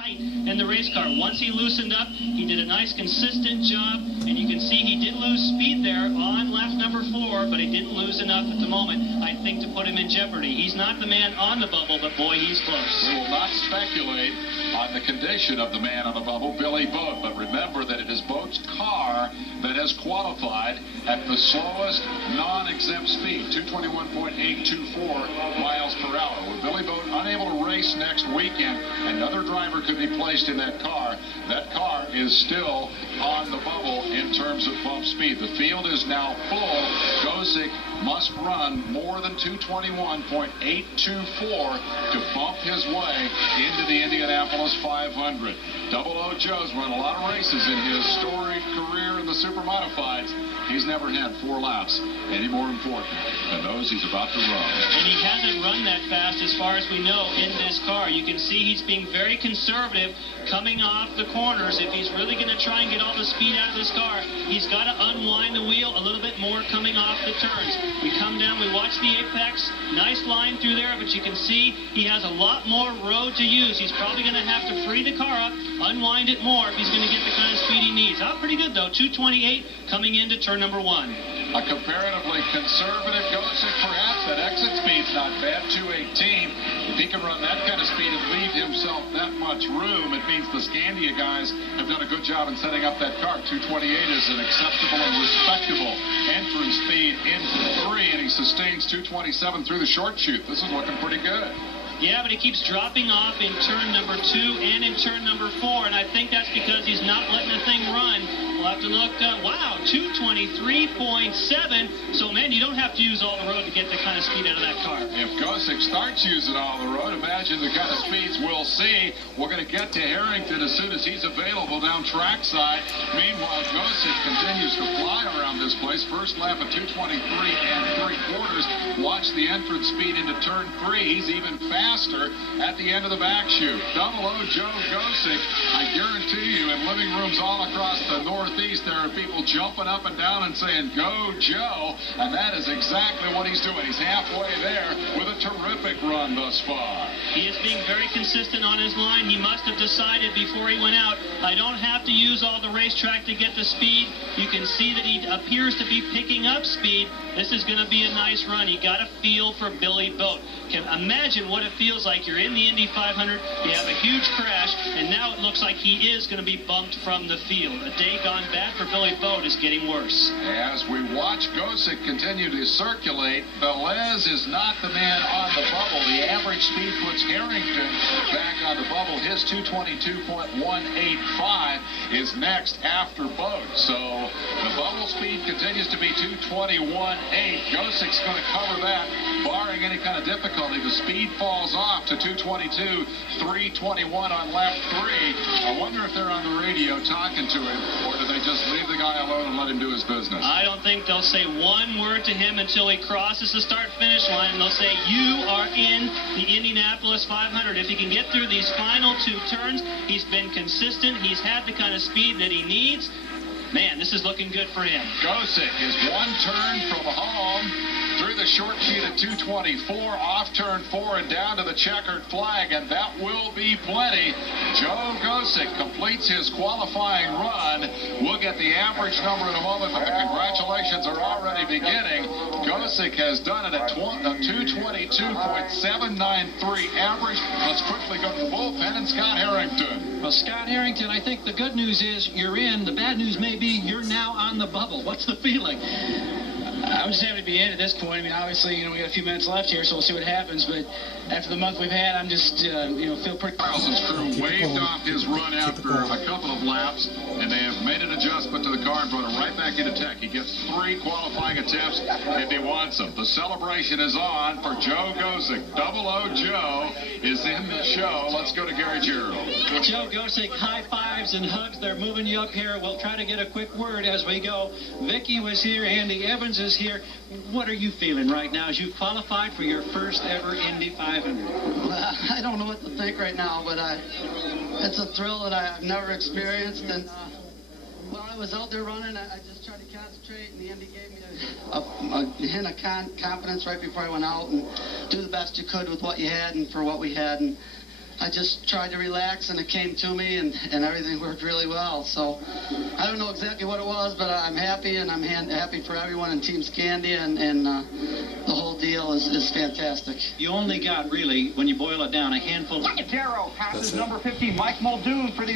tight in the race car. Once he loosened up, he did a nice consistent job, and you can see he did lose speed there on lap number 4, but he didn't lose enough at the moment, I think, to put him in jeopardy. He's not the man on the bubble, but boy, he's close. We will not speculate on the condition of the man on the bubble, Billy Boat, but remember that it is Boat's car that has qualified at the slowest non-exempt speed, 221.824 miles per hour. With Billy Boat unable to race next weekend, another driver could be placed in that car. That car is still on the bubble in terms of bump speed. The field is now full. Gosek must run more than 221.824 to bump his way into the Indianapolis 500. Double O Joe's run a lot of races in his storied career in the super modifieds. He's never had 4 laps any more important than those he's about to run. And he hasn't run that fast as far as we know in this car. You can see he's being very conservative coming off the corners. If he's really going to try and get all the speed out of this car, he's got to unwind the wheel a little bit more coming off the turns. We come down, we watch the apex, nice line through there, but you can see he has a lot more road to use. He's probably going to have to free the car up, unwind it more if he's going to get the kind of speed he needs. Pretty good though, 228 coming into turn number 1. A comparatively conservative Gosek, perhaps. That exit speed's not bad, 218. If he can run that kind of speed and leave himself that much room, it means the Scandia guys have done a good job in setting up that car. 228 is an acceptable and respectable entry speed into 3, and he sustains 227 through the short chute. This is looking pretty good. Yeah, but he keeps dropping off in turn number 2 and in turn number 4, and I think that's because he's not letting the thing run. We'll have to look, wow, 223.7. So, man, you don't have to use all the road to get the kind of speed out of that car. If Gosek starts using all the road, imagine the kind of speeds we'll see. We're going to get to Harrington as soon as he's available down trackside. Meanwhile, Gosek continues to fly around this place. First lap at 223.75. Watch the entrance speed into turn 3. He's even faster at the end of the back chute. Double O Joe Gosek, I guarantee you, in living rooms all across the Northeast, there are people jumping up and down and saying, "Go Joe," and that is exactly what he's doing. He's halfway there with a terrific run thus far. He is being very consistent on his line. He must have decided before he went out, I don't have to use all the racetrack to get the speed. You can see that he appears to be picking up speed. This is going to be a nice run. He got a feel for Billy Boat. Can imagine what it feels like. You're in the Indy 500, you have a huge crash, and now it looks like he is going to be bumped from the field. A day gone bad for Billy Boat is getting worse. As we watch Gosek continue to circulate, Velez is not the man on the bubble. The average speed puts Harrington back on the bubble. His 222.185 is next after Boat. So the bubble speed continues to be 221.8. Gosek's going to cover that, barring any kind of difficulty. The speed falls off to 222.321 on lap 3. I wonder if they're on the radio talking to him, or do they just leave the guy alone and let him do his business? I don't think they'll say one word to him until he crosses the start-finish line, and they'll say, "You are in the Indianapolis 500. If he can get through these final 2 turns, he's been consistent. He's had the kind of speed that he needs. Man, this is looking good for him." Gosek is 1 turn from home through the short chute at 224, off turn 4 and down to the checkered flag, and that will be plenty. Joe Gosek completes his qualifying run. We'll get the average number in a moment, but the congratulations are already beginning. Gosek has done it at 222.793 average. Let's quickly go to the bullpen and Scott Harrington. Well, Scott Harrington, I think the good news is you're in. The bad news may be you're now on the bubble. What's the feeling? I'm just happy to be in at this point. I mean, obviously, we got a few minutes left here, so we'll see what happens. But after the month we've had, I'm just, feel pretty. Carlson's crew waved off his run after a couple of laps, and they have made an adjustment to the car and brought him right back into tech. He gets 3 qualifying attempts if he wants them. The celebration is on for Joe Gosek. Double O Joe is in the show. Let's go to Gary Gerald. Joe Gosek, high fives and hugs. They're moving you up here. We'll try to get a quick word as we go. Vicky was here. Andy Evans is here. What are you feeling right now as you qualified for your first ever Indy 500? Well, I don't know what to think right now, but it's a thrill that I've never experienced. And while I was out there running, I just tried to concentrate, and the Indy gave me a hint of confidence right before I went out, and do the best you could with what you had and for what we had. And I just tried to relax, and it came to me, and everything worked really well. So I don't know exactly what it was, but I'm happy, and I'm happy for everyone in Team Scandia, and the whole deal is fantastic. You only got, really, when you boil it down, a handful of... Darrow passes number 50, Mike Muldoon for the